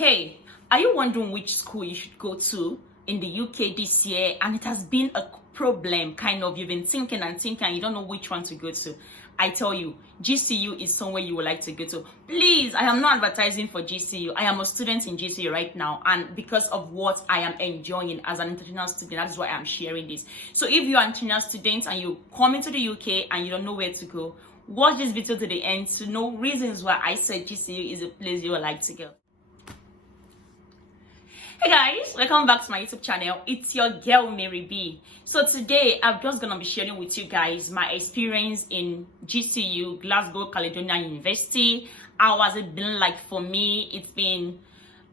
Hey, are you wondering which school you should go to in the UK this year? And it has been a problem, kind of. You've been thinking and thinking, and you don't know which one to go to. I tell you, GCU is somewhere you would like to go to. Please, I am not advertising for GCU. I am a student in GCU right now, and because of what I am enjoying as an international student, that is why I'm sharing this. So if you are an international student and you come into the UK and you don't know where to go, watch this video to the end to know reasons why I said GCU is a place you would like to go. Hey guys, welcome back to my YouTube channel. It's your girl Mary B. So today I'm just gonna be sharing with you guys my experience in GCU Glasgow Caledonia University. How has it been like for me? It's been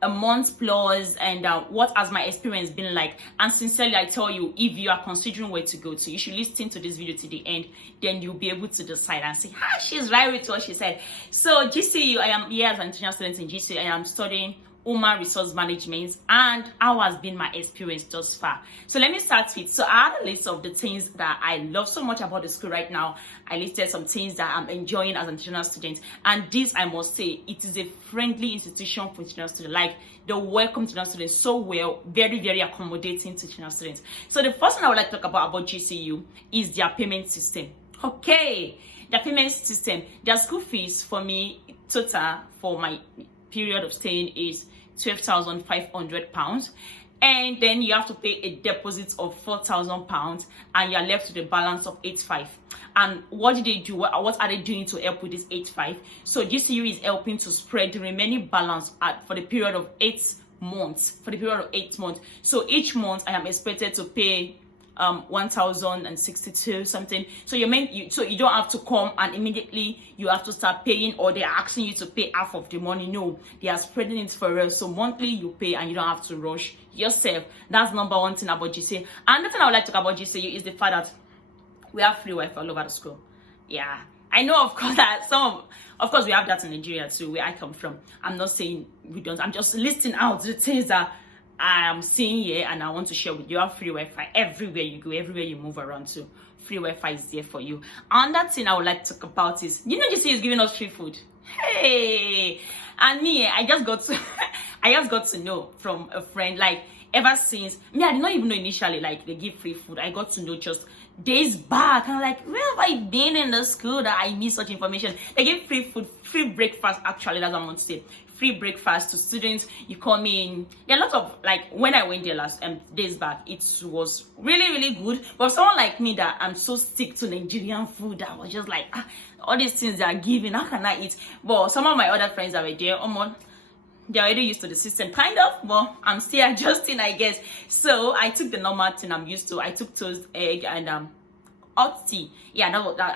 a month plus, and what has my experience been like? And sincerely I tell you, if you are considering where to go to, you should listen to this video to the end. Then you'll be able to decide and say, she's right with what she said. So GCU, I am here as an international student in GCU. I am studying human resource management, and how has been my experience thus far. So let me start with, so I had a list of the things that I love so much about the school right now. I listed some things that I'm enjoying as an international student, and this, I must say, it is a friendly institution for international students. Like, they welcome international students so well, very, very accommodating to international students. So the first thing I would like to talk about GCU is their payment system. Okay, the payment system, their school fees for me, total for my period of staying is £12,500, and then you have to pay a deposit of £4,000, and you're left with a balance of 85. And what did they do? What are they doing to help with this 85? So GCU is helping to spread the remaining balance for the period of 8 months. So each month I am expected to pay 1,062 something. So you don't have to come and immediately you have to start paying, or they're asking you to pay half of the money. No, they are spreading it for us. So monthly you pay and you don't have to rush yourself. That's number one thing about GCU. Another thing I would like to talk about GCU is the fact that we have free Wi-Fi all over the school. Yeah, I know, of course, that of course we have that in Nigeria too, where I come from. I'm not saying we don't. I'm just listing out the things that I am seeing here and I want to share with you. You have free Wi-Fi everywhere you go, everywhere you move around to. Free Wi-Fi is there for you. Another thing I would like to talk about is, GCU is giving us free food. Hey, and me, I just got to know from a friend, like, ever since me, I did not even know initially like they give free food. I got to know just days back, and I'm like, where have I been in the school that I miss such information? They give free food, free breakfast. Actually, that's what I want to say. Free breakfast to students. You come in. There are lots of, like, when I went there last days back, it was really, really good. But someone like me that I'm so sick to Nigerian food, I was just like, all these things they are giving, how can I eat? But some of my other friends that were there, they're already used to the system, kind of, but I'm still adjusting, I guess. So I took the normal thing I'm used to. I took toast, egg, and hot tea. Yeah,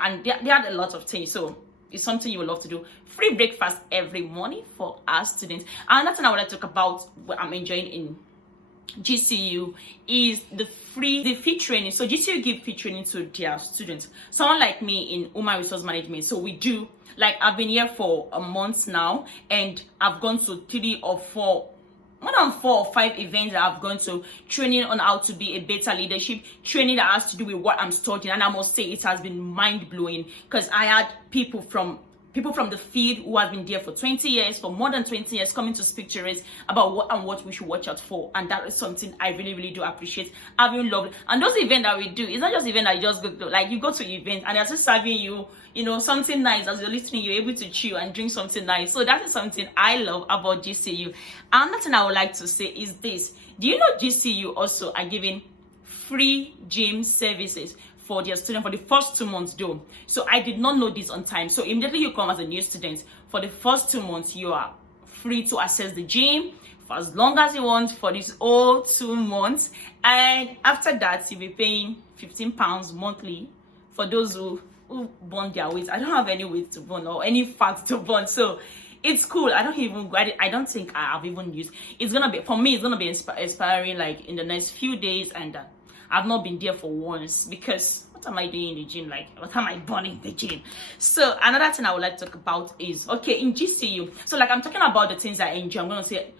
and they had a lot of things. So it's something you would love to do. Free breakfast every morning for our students. Another thing I would like to talk about what I'm enjoying in GCU is the free training. So GCU give free training to their students. Someone like me in human resource management. So we do, like, I've been here for a month now, and I've gone to 3 or 4, more than 4 or 5 events that I've gone to, training on how to be a better leadership, training that has to do with what I'm studying. And I must say it has been mind-blowing, because I had people from the field who have been there for 20 years, for more than 20 years, coming to speak to us about what we should watch out for. And that is something I really, really do appreciate. I've been loved. And those events that we do, it's not just events that you just go to, like, you go to events and they're just serving you, something nice. As you're listening, you're able to chew and drink something nice. So that is something I love about GCU. Another thing I would like to say is this. Do you know GCU also are giving free gym services for their student for the first 2 months though? So I did not know this on time. So immediately you come as a new student, for the first 2 months you are free to access the gym for as long as you want for this whole 2 months, and after that you'll be paying £15 monthly for those who burn their weight. I don't have any weight to burn or any fat to burn, so it's cool. I don't think I have even used. It's gonna be, for me, it's gonna be inspiring like in the next few days, and I've not been there for once, because what am I doing in the gym? Like, what am I burning in the gym? So another thing I would like to talk about is, okay, in GCU, so like I'm talking about the things I enjoy, I'm going to say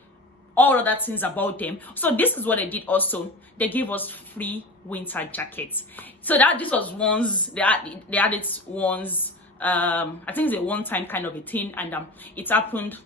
all other things about them. So this is what they did also. They gave us free winter jackets. So this was once, they had it once, I think it's a one-time kind of a thing, and it happened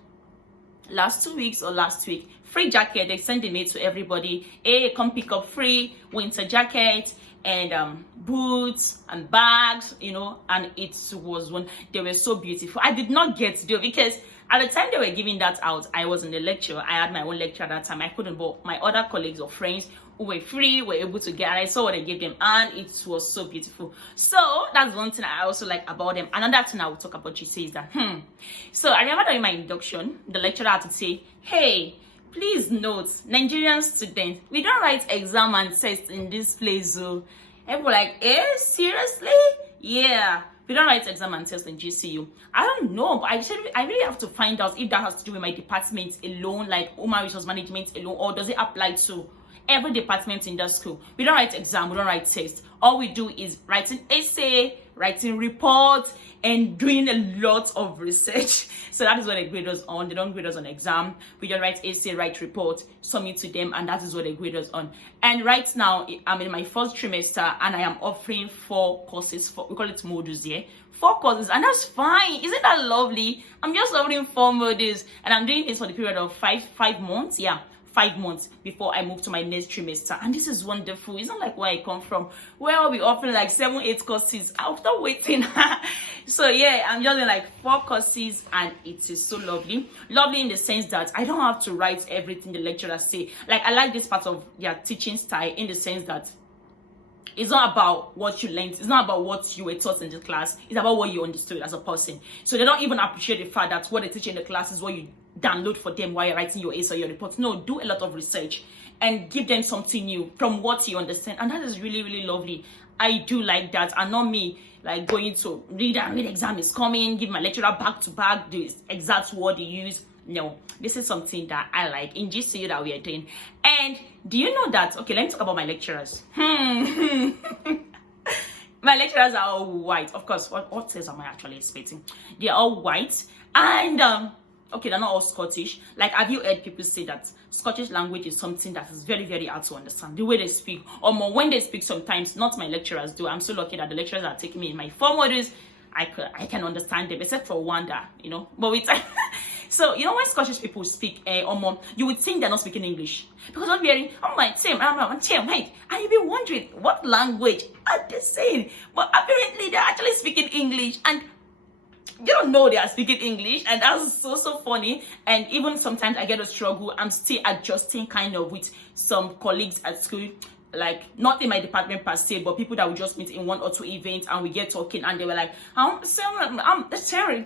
last 2 weeks or last week, free jacket. They sent it to everybody. Hey, come pick up free winter jacket and boots and bags, you know, and it was one, they were so beautiful. I did not get to do it because at the time they were giving that out, I was in the lecture. I had my own lecture at that time. I couldn't, but my other colleagues or friends who were free were able to get, and I saw what I gave them, and it was so beautiful. So that's one thing I also like about them. Another thing I will talk about GCU is that so I remember that in my induction, the lecturer had to say, hey, please note, Nigerian students, we don't write exam and test in this place. So everyone like, seriously? Yeah, we don't write exam and test in GCU. I don't know, but I really have to find out if that has to do with my department alone, like human resource management alone, or does it apply to every department in the school? We don't write exam, we don't write test. All we do is writing essay, writing reports, and doing a lot of research. So that is what they grade us on. They don't grade us on exam. We just write essay, write report, submit to them, and that is what they grade us on. And right now, I'm in my first trimester, and I am offering 4 courses. We call it modules here. 4 courses, and that's fine. Isn't that lovely? I'm just offering 4 modules, and I'm doing this for the period of five months. Yeah. 5 months before I move to my next trimester, and this is wonderful. It's not like where I come from, where I'll be offering like 7-8 courses after waiting. So yeah, I'm just in like 4 courses, and it is so lovely in the sense that I don't have to write everything the lecturers say. Like, I like this part of their teaching style in the sense that it's not about what you learned. It's not about what you were taught in the class. It's about what you understood as a person. So they don't even appreciate the fact that what they teach in the class is what you download for them while you're writing your essay or your report. No, do a lot of research and give them something new from what you understand. And that is really, really lovely. I do like that. And not me like going to read exam is coming, give my lecturer back to back the exact word you use. No, this is something that I like in GCU that we are doing. And do you know that, okay, let me talk about my lecturers. My lecturers are all white. Of course, what else am I actually expecting? They are all white. And okay, they're not all Scottish. Like, have you heard people say that Scottish language is something that is very, very hard to understand? The way they speak, or more when they speak sometimes, not my lecturers do. I'm so lucky that the lecturers are taking me in my 4 modules. I can understand them, except for Wanda, you know. But with so, you know, when Scottish people speak or more, you would think they're not speaking English. Because I'm hearing, oh my Tim, hey, and you've been wondering what language are they saying? But apparently they're actually speaking English, and you don't know they are speaking English, and that's so funny. And even sometimes I get a struggle. I'm still adjusting kind of with some colleagues at school, like not in my department per se, but people that we just meet in 1 or 2 events, and we get talking, and they were like, I'm sorry.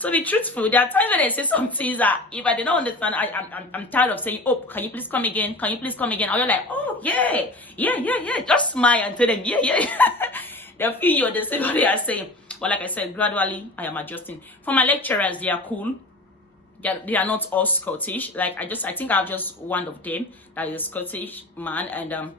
To be truthful, there are times when they say some things that if I did not understand, I'm tired of saying, oh, can you please come again? Can you please come again? Or you're like, oh yeah. Just smile and tell them, yeah. They'll feel you understand what they are saying. But like I said, gradually I am adjusting. For my lecturers, they are cool. They are not all Scottish. Like I think I have just one of them that is a Scottish man, and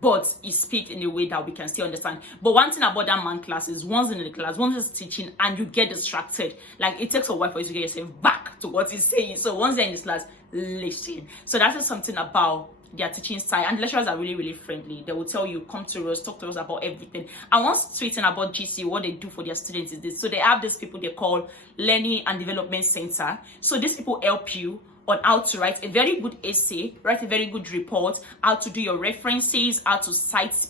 but he speaks in a way that we can still understand. But one thing about that man class is once in the class, once he's teaching and you get distracted, like it takes a while for you to get yourself back to what he's saying. So once they're in this class, listen. So that is something about their teaching style, and lecturers are really, really friendly. They will tell you, come to us, talk to us about everything. And once tweeting about GCU, what they do for their students is this. So they have these people they call Learning and Development Center. So these people help you on how to write a very good essay, write a very good report, how to do your references, how to cite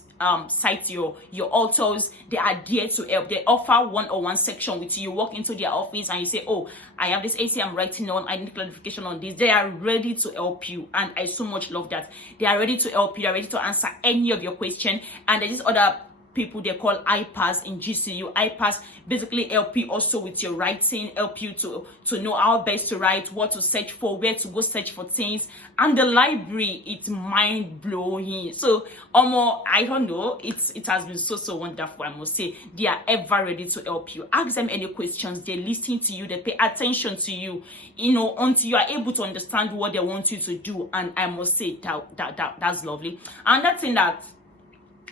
your authors. They are there to help. They offer one-on-one section with you. You walk into their office and you say, oh, I have this essay I'm writing on, I need clarification on this. They are ready to help you, and I so much love that. They are ready to help you. They are ready to answer any of your question. And there's this other people they call IPAS in GCU. IPAS basically help you also with your writing, help you to know how best to write, what to search for, where to go search for things. And the library, it's mind-blowing. So I don't know, it has been so wonderful. I must say, they are ever ready to help you. Ask them any questions, they listen to you, they pay attention to you, you know, until you are able to understand what they want you to do. And I must say that's lovely. And that thing that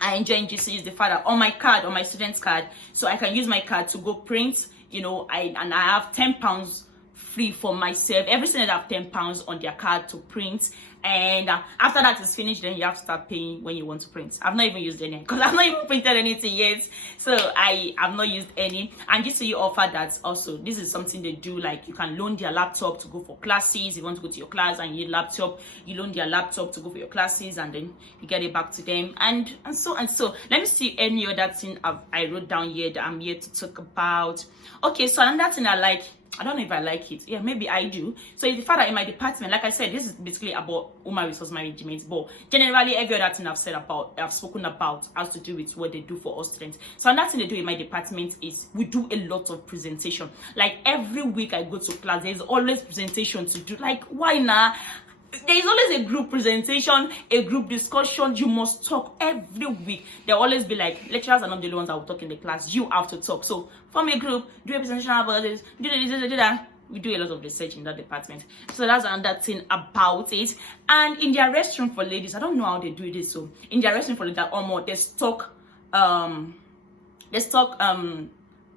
I enjoy in GCU is the fact that on my student's card, so I can use my card to go print, you know, I have £10 free for myself. Every student have £10 on their card to print, and after that is finished, then you have to start paying when you want to print. I've not even used any because I've not even printed anything yet, so I have not used any. And just so you offer that also, this is something they do, like you can loan their laptop to go for classes. If you want to go to your class and you need laptop, you loan their laptop to go for your classes, and then you get it back to them, and so. Let me see any other thing I wrote down here that I'm here to talk about. Okay, so another thing I don't know if I like it. Yeah, maybe I do. So it's the fact that in my department, like I said, this is basically about human resource management, but generally every other thing I've spoken about has to do with what they do for us students. So another thing they do in my department is we do a lot of presentation. Like every week I go to class, there's always presentation to do. Like, why now? There's always a group presentation, a group discussion. You must talk every week. There'll always be like, lecturers are not the only ones that will talk in the class. You have to talk. So form a group, do a presentation about this, do that. We do a lot of research in that department. So that's another thing about it. And in their restroom for ladies, I don't know how they do this. So in their restroom for ladies, they stock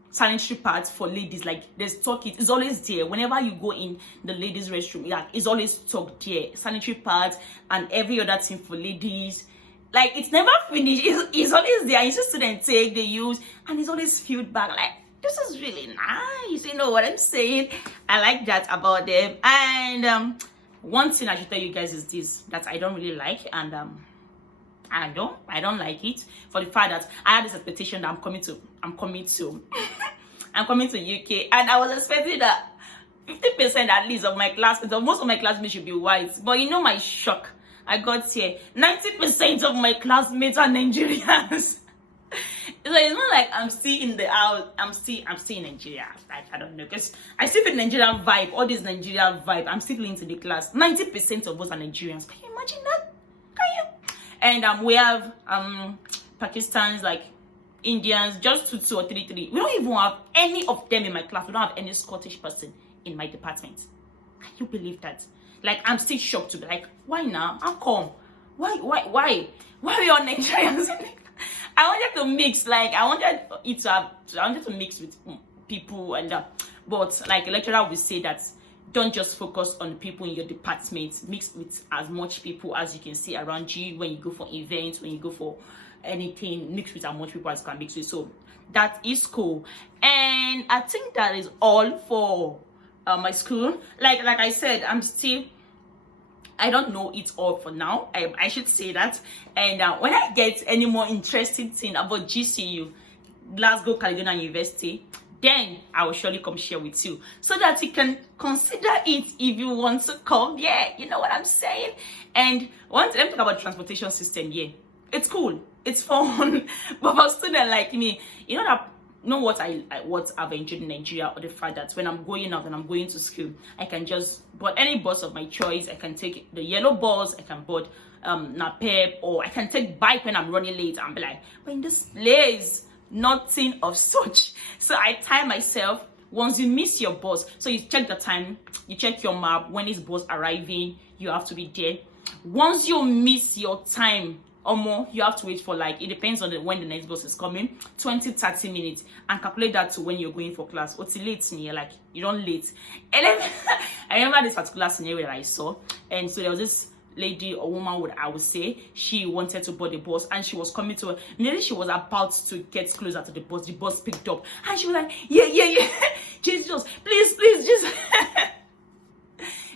sanitary pads for ladies. Like they stock it, it's always there whenever you go in the ladies restroom. Yeah, it's always stocked there, sanitary pads and every other thing for ladies. Like it's never finished. It's always there. It's just students take, they use, and it's always filled back. Like, this is really nice, you know what I'm saying? I like that about them. And one thing I should tell you guys is this, that I don't really like, and I don't like it, for the fact that I had this expectation that I'm coming to UK, and I was expecting that 50% at least of my classmates, or most of my classmates, should be white. But you know my shock, I got here 90% of my classmates are Nigerians. So it's not like I'm still in the out. I'm still in Nigeria. Like, I don't know, because I still feel Nigerian vibe, all this Nigerian vibe. I'm still into the class. 90% of us are Nigerians. Can you imagine that? Can you? And we have Pakistans, like Indians, just two or three. We don't even have any of them in my class. We don't have any Scottish person in my department. Can you believe that? Like, I'm still shocked to be like, why now? How come? Why are we all Nigerians? I wanted to mix, like I wanted to mix with people, and but like a lecturer will say that don't just focus on the people in your department, mix with as much people as you can see around you. When you go for events, when you go for anything, mix with as much people as you can mix with. So that is cool, and I think that is all for my school. Like I said, I don't know it all for now. I should say that. And when I get any more interesting thing about GCU, Glasgow Caledonian University, then I will surely come share with you, so that you can consider it if you want to come. Yeah, you know what I'm saying? And let me talk about transportation system. Yeah, it's cool. It's fun. But for a student like me, you know what I've enjoyed in Nigeria, or the fact that when I'm going out and I'm going to school, I can just board any bus of my choice. I can take the yellow bus, I can board Napep, or I can take bike when I'm running late and be like, but in this place, nothing of such. So I time myself. Once you miss your bus, so you check the time, you check your map, when is bus arriving, you have to be there. Once you miss your time or more, you have to wait for, like, it depends on when the next bus is coming, 20-30 minutes, and calculate that to when you're going for class. What's late near, like you don't late. And then I remember this particular scenario that I saw, and so there was this lady or woman, I would say, she wanted to board the bus, and she was coming to her. Nearly she was about to get closer to the bus picked up, and she was like, yeah, Jesus, please, just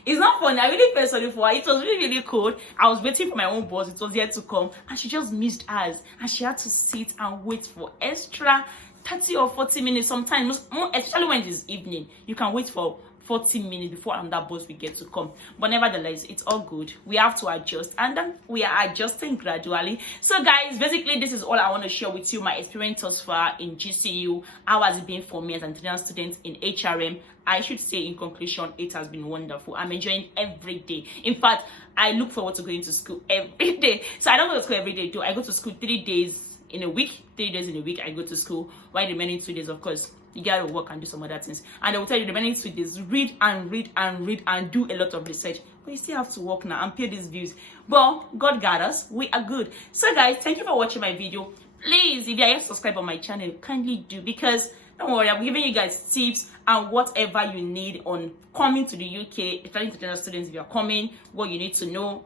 it's not funny. I really felt sorry for her. It was really cold. I was waiting for my own bus. It was yet to come, and she just missed us, and she had to sit and wait for extra 30 or 40 minutes. Sometimes, especially when it's evening, you can wait for 40 minutes before another bus will get to come. But nevertheless, it's all good. We have to adjust, and then we are adjusting gradually. So guys, basically this is all I want to share with you, my experience thus far in GCU. How has it been for me as an international student in HRM? I should say, in conclusion, it has been wonderful. I'm enjoying every day. In fact, I look forward to going to school every day. So I don't go to school every day too. I go to school 3 days in a week. 3 days in a week I go to school, while the remaining 2 days, of course, you gotta work and do some other things. And I will tell you, the remaining 2 days, read and do a lot of research. But you still have to work now and pay these bills. But God got us. We are good. So guys, thank you for watching my video. Please, if you are yet subscribed on my channel, kindly do, because Don't worry, I'm giving you guys tips and whatever you need on coming to the UK, especially international students. If you're coming, what you need to know.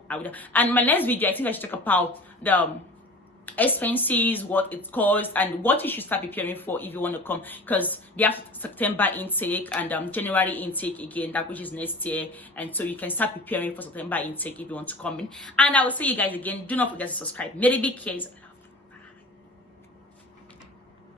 And my next video, I think I should talk about the expenses, what it costs, and what you should start preparing for if you want to come, because they have September intake and January intake again, that which is next year, and so you can start preparing for September intake if you want to come in. And I will see you guys again. Do not forget to subscribe. MARYB'S.